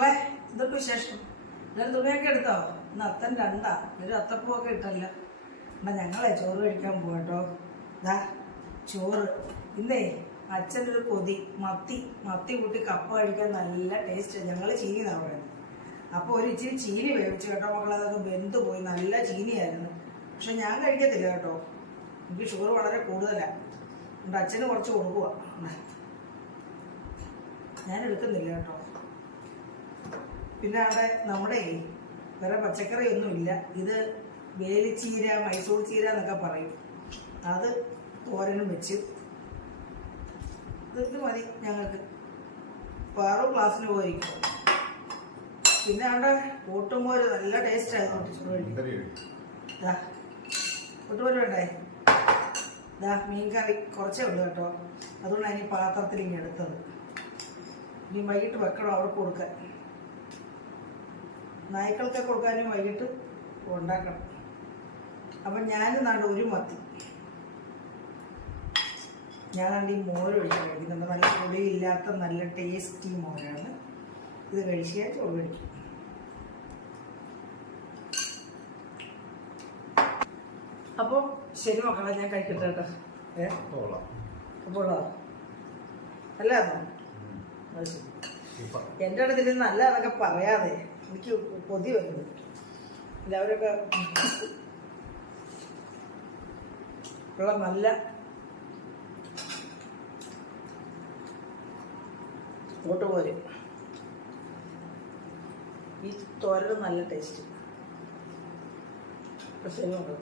മക്കളെ എന്തൊക്കെ വിശേഷം. എല്ലാവരും തുണിയൊക്കെ എടുത്തോ? ഇന്ന് അത്തൻ രണ്ടാ. ഒരു അത്തപ്പൂവൊക്കെ ഇട്ടല്ല. എന്നാ ഞങ്ങളെ ചോറ് കഴിക്കാൻ പോകട്ടോ ദാ ചോറ്. ഇന്നേ അച്ഛന്റെ ഒരു കൊതി മത്തി മത്തി കൂട്ടി കപ്പ കഴിക്കാൻ നല്ല ടേസ്റ്റ് ഞങ്ങൾ ചീനി എന്നാണ് പറയുന്നത് അപ്പോൾ ഒരു ഇച്ചിരി ചീനി വേവിച്ചു കേട്ടോ മക്കളെ. അതൊക്കെ വെന്ത് പോയി. നല്ല ചീനിയായിരുന്നു. പക്ഷെ ഞാൻ കഴിക്കത്തില്ല കേട്ടോ. എനിക്ക് ഷുഗർ വളരെ കൂടുതലാണ് എന്റെ അച്ഛന് കുറച്ച് കൊടുക്കുക ഞാൻ എടുക്കുന്നില്ല കേട്ടോ. പിന്നെ അവിടെ നമ്മുടെ വേറെ പച്ചക്കറി ഒന്നുമില്ല ഇത് വേലിച്ചീര മൈസൂർ ചീര എന്നൊക്കെ പറയും. അത് തോരനും വെച്ച്. ഇത് മതി ഞങ്ങൾക്ക്. പാറു ക്ലാസ്സിന് പോയിരിക്കും പിന്നെ അവിടെ കൂട്ടുമ്പോൾ നല്ല ടേസ്റ്റ് ആയിരുന്നു ചോറ് ദാ കൂട്ടുമ്പോൾ വേണ്ടേ? ദാ മീൻ കറി കുറച്ചേ ഉള്ളൂ കേട്ടോ. അതുകൊണ്ടാണ് ഈ പാത്രത്തിൽ ഇങ്ങനെ എടുത്തത്. ഇനി വൈകിട്ട് വെക്കണം അവർക്ക് കൊടുക്കാൻ. നായ്ക്കൾക്ക് കൊടുക്കാനും വൈകിട്ട് ഉണ്ടാക്കണം. അപ്പം ഞാനും നാണ്ട് ഒരു മത്തി. ഞാനാണ്ട് ഈ മോര് ഒഴിച്ച് കഴിക്കുന്നുണ്ട് നല്ല പുളിയില്ലാത്ത നല്ല ടേസ്റ്റി മോരാണ്. ഇത് കഴിച്ചാൽ ചോറ് കഴിക്കും. അപ്പോൾ ശരി മക്കളെ ഞാൻ കഴിക്കട്ടെ കേട്ടോ. ഏ? അപ്പോൾ അല്ലാന്നോ? അത് ശരി. എന്റെ അടുത്തിൽ നല്ല അതൊക്കെ പറയാതെ. എനിക്ക് കൊതി വരുന്നു. എല്ലാവരൊക്കെ ഉള്ള നല്ല കൂട്ടുപോര് ഈ തോരന് നല്ല ടേസ്റ്റ് നോക്കാം